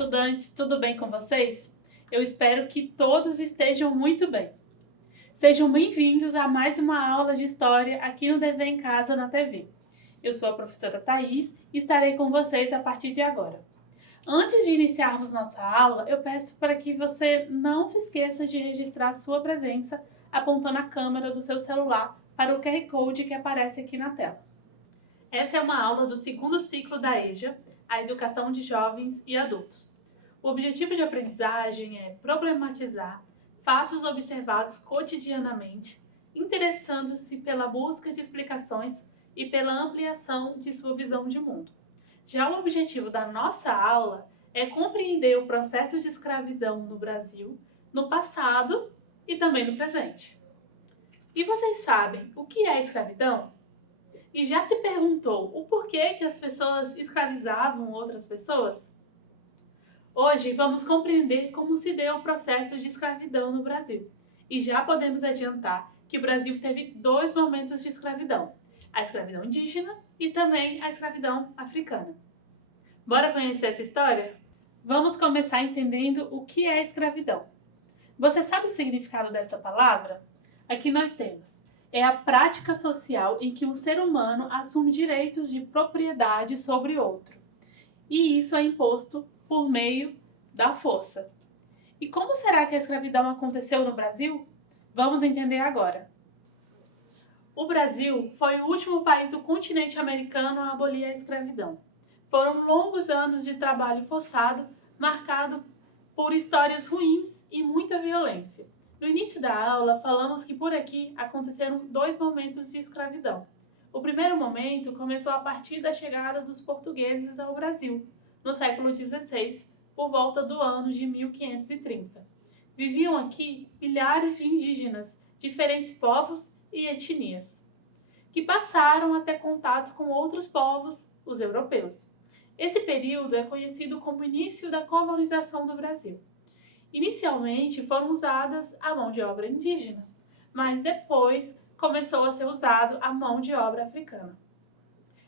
estudantes, tudo bem com vocês? Eu espero que todos estejam muito bem. Sejam bem-vindos a mais uma aula de História aqui no Dever em Casa na TV. Eu sou a professora Thaís e estarei com vocês a partir de agora. Antes de iniciarmos nossa aula, eu peço para que você não se esqueça de registrar sua presença apontando a câmera do seu celular para o QR Code que aparece aqui na tela. Essa é uma aula do segundo ciclo da EJA, a Educação de Jovens e Adultos. O objetivo de aprendizagem é problematizar fatos observados cotidianamente, interessando-se pela busca de explicações e pela ampliação de sua visão de mundo. Já o objetivo da nossa aula é compreender o processo de escravidão no Brasil, no passado e também no presente. E vocês sabem o que é escravidão? E já se perguntou o porquê que as pessoas escravizavam outras pessoas? Hoje vamos compreender como se deu o processo de escravidão no Brasil. E já podemos adiantar que o Brasil teve dois momentos de escravidão: a escravidão indígena e também a escravidão africana. Bora conhecer essa história? Vamos começar entendendo o que é escravidão. Você sabe o significado dessa palavra? Aqui nós temos: é a prática social em que um ser humano assume direitos de propriedade sobre outro. E isso é imposto por meio da força. E como será que a escravidão aconteceu no Brasil? Vamos entender agora. O Brasil foi o último país do continente americano a abolir a escravidão. Foram longos anos de trabalho forçado, marcado por histórias ruins e muita violência. No início da aula, falamos que por aqui aconteceram dois momentos de escravidão. O primeiro momento começou a partir da chegada dos portugueses ao Brasil, no século XVI, por volta do ano de 1530. Viviam aqui milhares de indígenas, diferentes povos e etnias, que passaram a ter contato com outros povos, os europeus. Esse período é conhecido como início da colonização do Brasil. Inicialmente foram usadas a mão de obra indígena, mas depois começou a ser usado a mão de obra africana.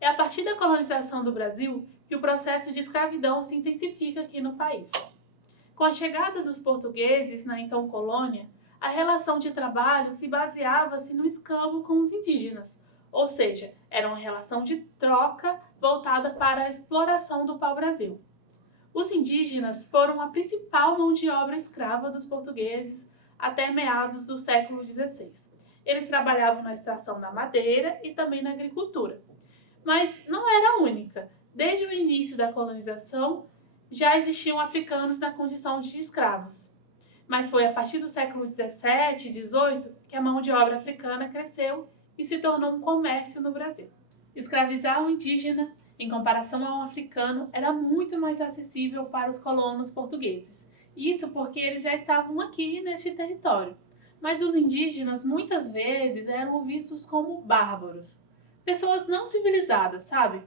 É a partir da colonização do Brasil que o processo de escravidão se intensifica aqui no país. Com a chegada dos portugueses na então colônia, a relação de trabalho se baseava-se no escambo com os indígenas, ou seja, era uma relação de troca voltada para a exploração do pau-brasil. Os indígenas foram a principal mão de obra escrava dos portugueses até meados do século XVI. Eles trabalhavam na extração da madeira e também na agricultura. Mas não era a única. Desde o início da colonização, já existiam africanos na condição de escravos. Mas foi a partir do século XVII e XVIII que a mão de obra africana cresceu e se tornou um comércio no Brasil. Escravizar um indígena, em comparação a um africano, era muito mais acessível para os colonos portugueses. Isso porque eles já estavam aqui neste território. Mas os indígenas muitas vezes eram vistos como bárbaros, pessoas não civilizadas, sabe?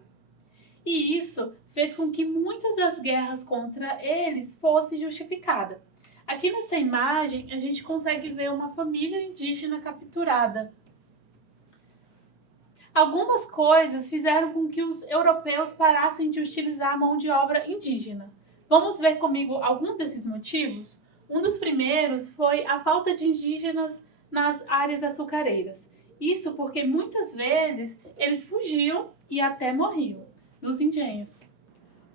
E isso fez com que muitas das guerras contra eles fossem justificadas. Aqui nessa imagem a gente consegue ver uma família indígena capturada. Algumas coisas fizeram com que os europeus parassem de utilizar a mão de obra indígena. Vamos ver comigo algum desses motivos? Um dos primeiros foi a falta de indígenas nas áreas açucareiras. Isso porque muitas vezes eles fugiam e até morriam nos engenhos.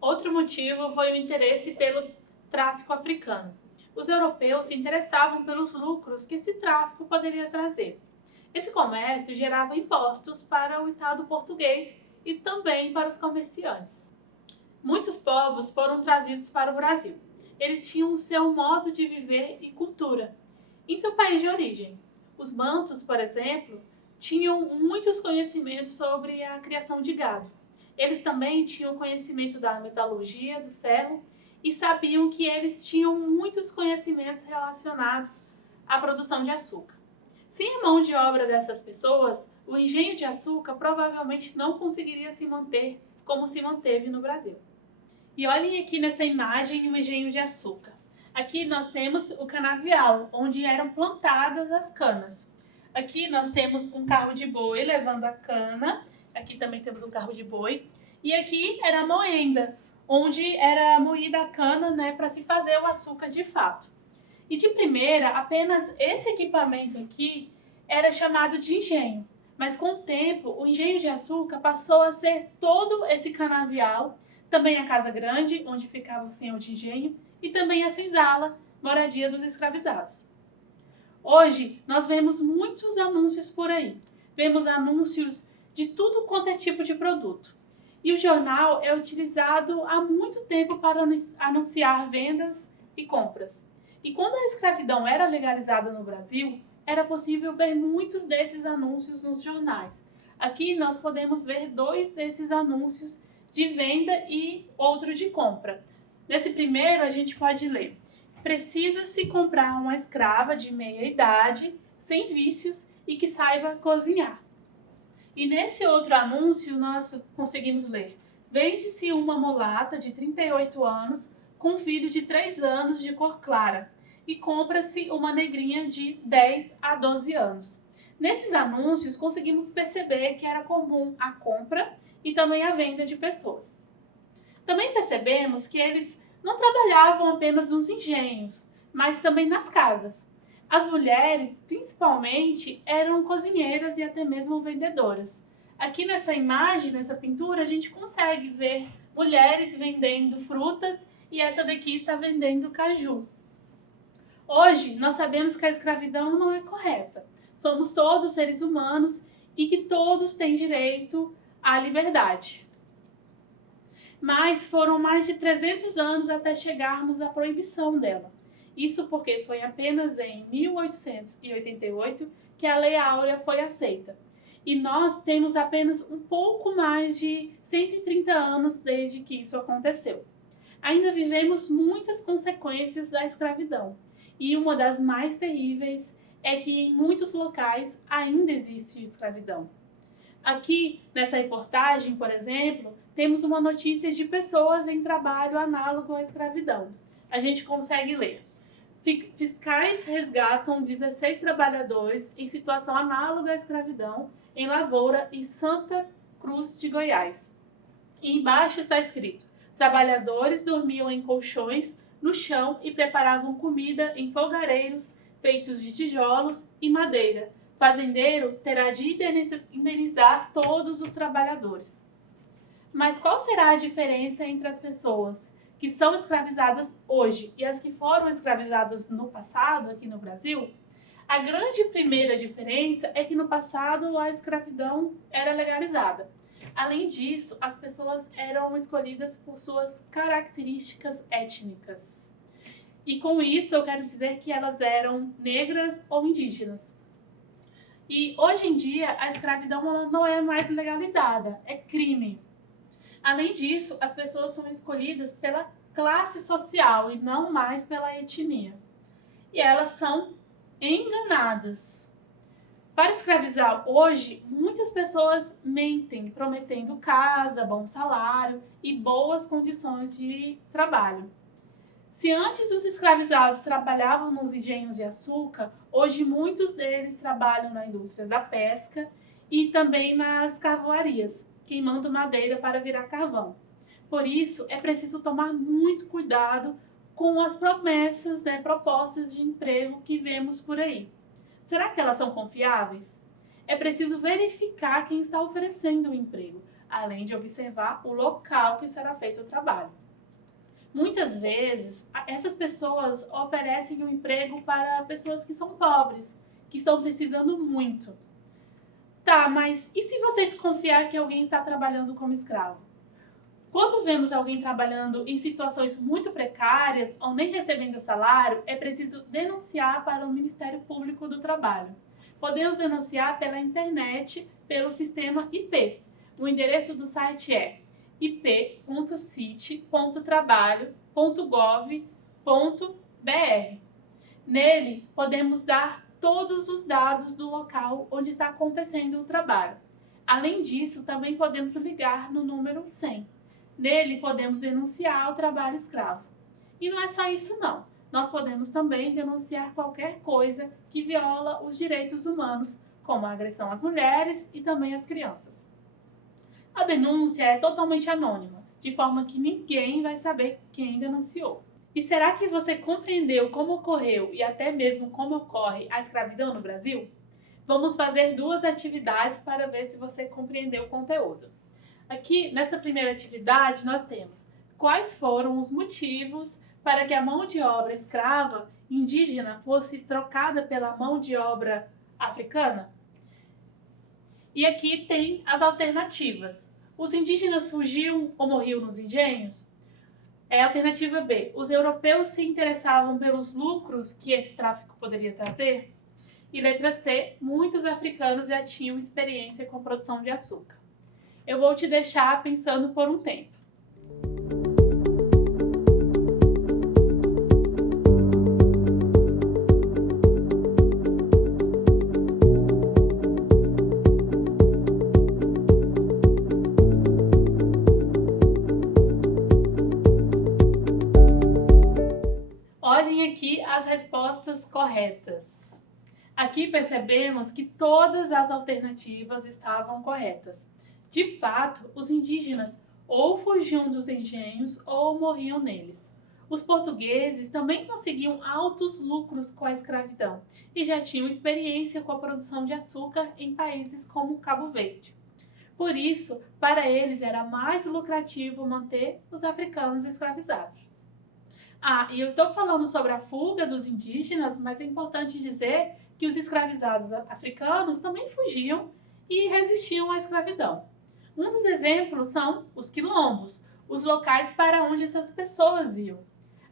Outro motivo foi o interesse pelo tráfico africano. Os europeus se interessavam pelos lucros que esse tráfico poderia trazer. Esse comércio gerava impostos para o Estado português e também para os comerciantes. Muitos povos foram trazidos para o Brasil. Eles tinham o seu modo de viver e cultura em seu país de origem. Os bantus, por exemplo, tinham muitos conhecimentos sobre a criação de gado. Eles também tinham conhecimento da metalurgia, do ferro, e sabiam que eles tinham muitos conhecimentos relacionados à produção de açúcar. Sem a mão de obra dessas pessoas, o engenho de açúcar provavelmente não conseguiria se manter como se manteve no Brasil. E olhem aqui nessa imagem o engenho de açúcar. Aqui nós temos o canavial, onde eram plantadas as canas. Aqui nós temos um carro de boi levando a cana. Aqui também temos um carro de boi. E aqui era a moenda, onde era moída a cana, né, para se fazer o açúcar de fato. E de primeira, apenas esse equipamento aqui era chamado de engenho. Mas com o tempo, o engenho de açúcar passou a ser todo esse canavial, também a casa grande, onde ficava o senhor de engenho, e também a senzala, moradia dos escravizados. Hoje, nós vemos muitos anúncios por aí. Vemos anúncios de tudo quanto é tipo de produto. E o jornal é utilizado há muito tempo para anunciar vendas e compras. E quando a escravidão era legalizada no Brasil, era possível ver muitos desses anúncios nos jornais. Aqui nós podemos ver 2 desses anúncios de venda e outro de compra. Nesse primeiro, a gente pode ler: precisa-se comprar uma escrava de meia idade, sem vícios e que saiba cozinhar. E nesse outro anúncio nós conseguimos ler: vende-se uma mulata de 38 anos com um filho de 3 anos de cor clara e compra-se uma negrinha de 10 a 12 anos. Nesses anúncios conseguimos perceber que era comum a compra e também a venda de pessoas. Também percebemos que eles não trabalhavam apenas nos engenhos, mas também nas casas. As mulheres, principalmente, eram cozinheiras e até mesmo vendedoras. Aqui nessa imagem, nessa pintura, a gente consegue ver mulheres vendendo frutas e essa daqui está vendendo caju. Hoje, nós sabemos que a escravidão não é correta. Somos todos seres humanos e que todos têm direito à liberdade. Mas foram mais de 300 anos até chegarmos à proibição dela. Isso porque foi apenas em 1888 que a Lei Áurea foi aceita. E nós temos apenas um pouco mais de 130 anos desde que isso aconteceu. Ainda vivemos muitas consequências da escravidão. E uma das mais terríveis é que em muitos locais ainda existe escravidão. Aqui, nessa reportagem, por exemplo, temos uma notícia de pessoas em trabalho análogo à escravidão. A gente consegue ler: fiscais resgatam 16 trabalhadores em situação análoga à escravidão em lavoura em Santa Cruz de Goiás. E embaixo está escrito: trabalhadores dormiam em colchões no chão e preparavam comida em fogareiros feitos de tijolos e madeira. Fazendeiro terá de indenizar todos os trabalhadores. Mas qual será a diferença entre as pessoas que são escravizadas hoje e as que foram escravizadas no passado, aqui no Brasil? A grande primeira diferença é que no passado a escravidão era legalizada. Além disso, as pessoas eram escolhidas por suas características étnicas. E com isso eu quero dizer que elas eram negras ou indígenas. E hoje em dia a escravidão ela não é mais legalizada, é crime. Além disso, as pessoas são escolhidas pela classe social e não mais pela etnia. E elas são enganadas. Para escravizar hoje, muitas pessoas mentem, prometendo casa, bom salário e boas condições de trabalho. Se antes os escravizados trabalhavam nos engenhos de açúcar, hoje muitos deles trabalham na indústria da pesca e também nas carvoarias, queimando madeira para virar carvão. Por isso, é preciso tomar muito cuidado com as promessas, propostas de emprego que vemos por aí. Será que elas são confiáveis? É preciso verificar quem está oferecendo o emprego, além de observar o local que será feito o trabalho. Muitas vezes, essas pessoas oferecem um emprego para pessoas que são pobres, que estão precisando muito. Tá, mas e se você desconfiar que alguém está trabalhando como escravo? Quando vemos alguém trabalhando em situações muito precárias ou nem recebendo salário, é preciso denunciar para o Ministério Público do Trabalho. Podemos denunciar pela internet, pelo sistema IP. O endereço do site é ip.cite.trabalho.gov.br. Nele, podemos dar todos os dados do local onde está acontecendo o trabalho. Além disso, também podemos ligar no número 100. Nele, podemos denunciar o trabalho escravo. E não é só isso, não. Nós podemos também denunciar qualquer coisa que viola os direitos humanos, como a agressão às mulheres e também às crianças. A denúncia é totalmente anônima. de forma que ninguém vai saber quem denunciou. E será que você compreendeu como ocorreu e até mesmo como ocorre a escravidão no Brasil? Vamos fazer 2 atividades para ver se você compreendeu o conteúdo. Aqui, nessa primeira atividade, nós temos quais foram os motivos para que a mão de obra escrava indígena fosse trocada pela mão de obra africana. E aqui tem as alternativas. Os indígenas fugiam ou morriam nos engenhos? Alternativa B. Os europeus se interessavam pelos lucros que esse tráfico poderia trazer? E letra C. Muitos africanos já tinham experiência com a produção de açúcar. Eu vou te deixar pensando por um tempo. Olhem aqui as respostas corretas. Aqui percebemos que todas as alternativas estavam corretas. De fato, os indígenas ou fugiam dos engenhos ou morriam neles. Os portugueses também conseguiam altos lucros com a escravidão e já tinham experiência com a produção de açúcar em países como Cabo Verde. Por isso, para eles era mais lucrativo manter os africanos escravizados. E eu estou falando sobre a fuga dos indígenas, mas é importante dizer que os escravizados africanos também fugiam e resistiam à escravidão. Um dos exemplos são os quilombos, os locais para onde essas pessoas iam.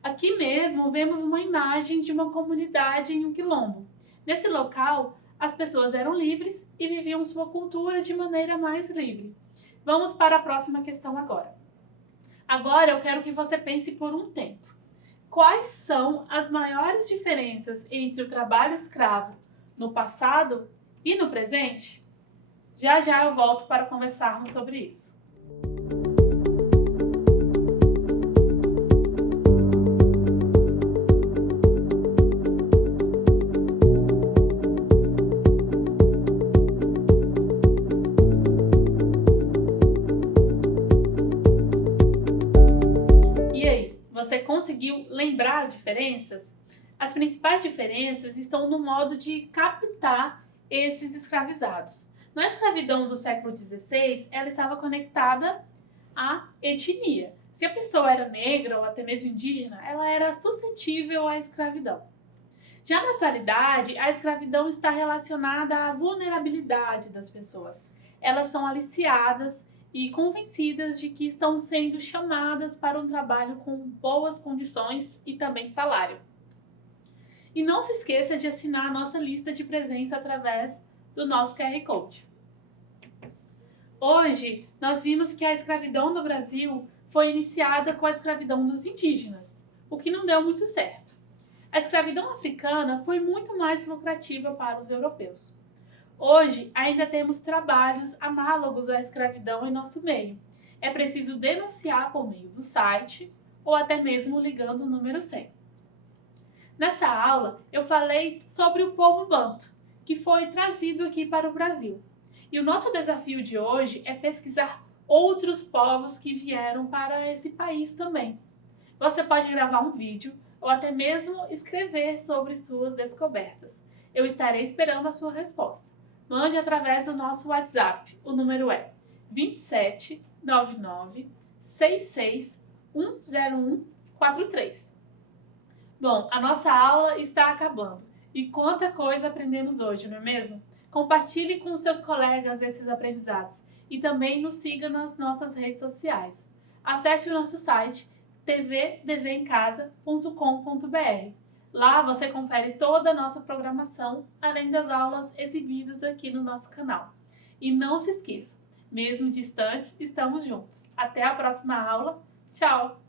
Aqui mesmo vemos uma imagem de uma comunidade em um quilombo. Nesse local, as pessoas eram livres e viviam sua cultura de maneira mais livre. Vamos para a próxima questão agora. Agora eu quero que você pense por um tempo. Quais são as maiores diferenças entre o trabalho escravo no passado e no presente? Já já eu volto para conversarmos sobre isso. E aí, você conseguiu lembrar as diferenças? As principais diferenças estão no modo de captar esses escravizados. Na escravidão do século XVI, ela estava conectada à etnia. Se a pessoa era negra ou até mesmo indígena, ela era suscetível à escravidão. Já na atualidade, a escravidão está relacionada à vulnerabilidade das pessoas. Elas são aliciadas e convencidas de que estão sendo chamadas para um trabalho com boas condições e também salário. E não se esqueça de assinar a nossa lista de presença através do nosso QR Code. Hoje, nós vimos que a escravidão no Brasil foi iniciada com a escravidão dos indígenas, o que não deu muito certo. A escravidão africana foi muito mais lucrativa para os europeus. Hoje, ainda temos trabalhos análogos à escravidão em nosso meio. É preciso denunciar por meio do site ou até mesmo ligando o número 100. Nessa aula, eu falei sobre o povo banto, que foi trazido aqui para o Brasil. E o nosso desafio de hoje é pesquisar outros povos que vieram para esse país também. Você pode gravar um vídeo ou até mesmo escrever sobre suas descobertas. Eu estarei esperando a sua resposta. Mande através do nosso WhatsApp. O número é 2799 66 10143. Bom, a nossa aula está acabando. E quanta coisa aprendemos hoje, não é mesmo? Compartilhe com seus colegas esses aprendizados e também nos siga nas nossas redes sociais. Acesse o nosso site tvdeverimcasa.com.br. Lá você confere toda a nossa programação, além das aulas exibidas aqui no nosso canal. E não se esqueça, mesmo distantes, estamos juntos. Até a próxima aula. Tchau!